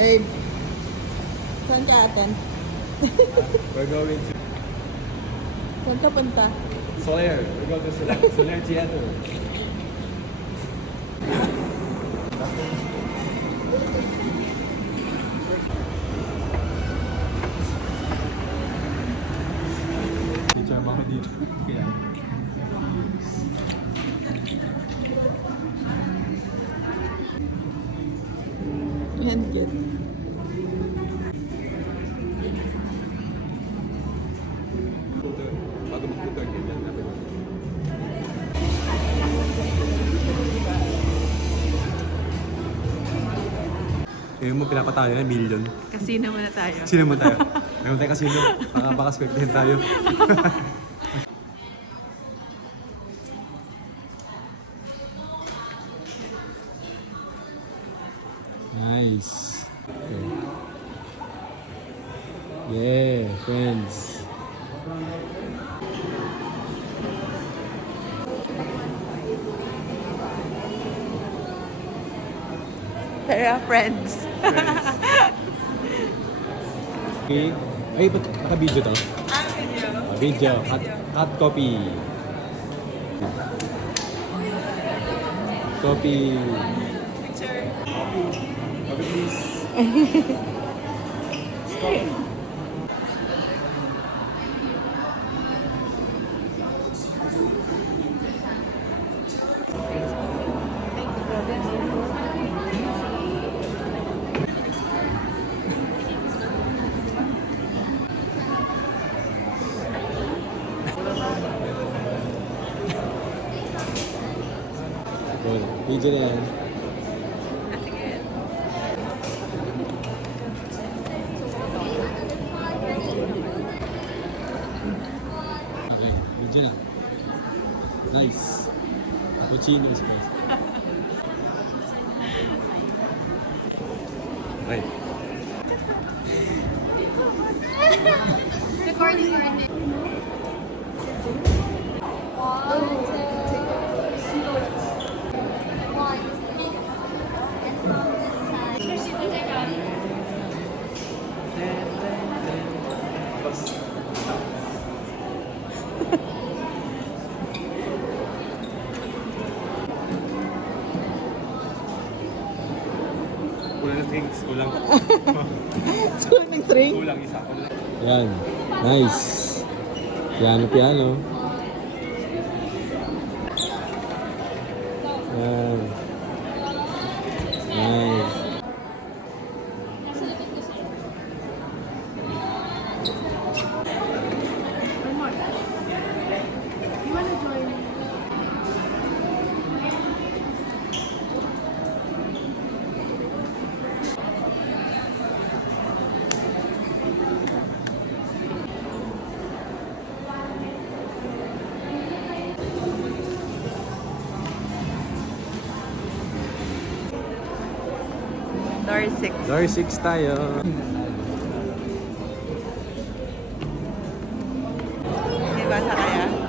Herb. Saan ka atan? We're going to Saan ka punta? Soler. We're going to Soler Theater. Picture mo ako dito. Kaya. Yan, good. Bago mag-tutor ganyan natin. Ngayon mo pinapatayo na million. Casino muna tayo. Sino mo tayo? Meron tayo kasino. Baka swerte tayo. Nice. Okay. Yeah, friends. Tara, friends. Okay. Ay, ba't naka-video to? Video. Hot copy. Copy. Picture. Copy, please. Good. Video na yan. Okay, video na. Nice. Cappuccino is best. Okay. Recording. Kulang na drinks. Kulang. School ng string. Kulang isa. Kulang. Yan. Nice. Piano, piano. Yan. Nice. You wanna join? Door 6. Door 6 tayo. May basa kaya?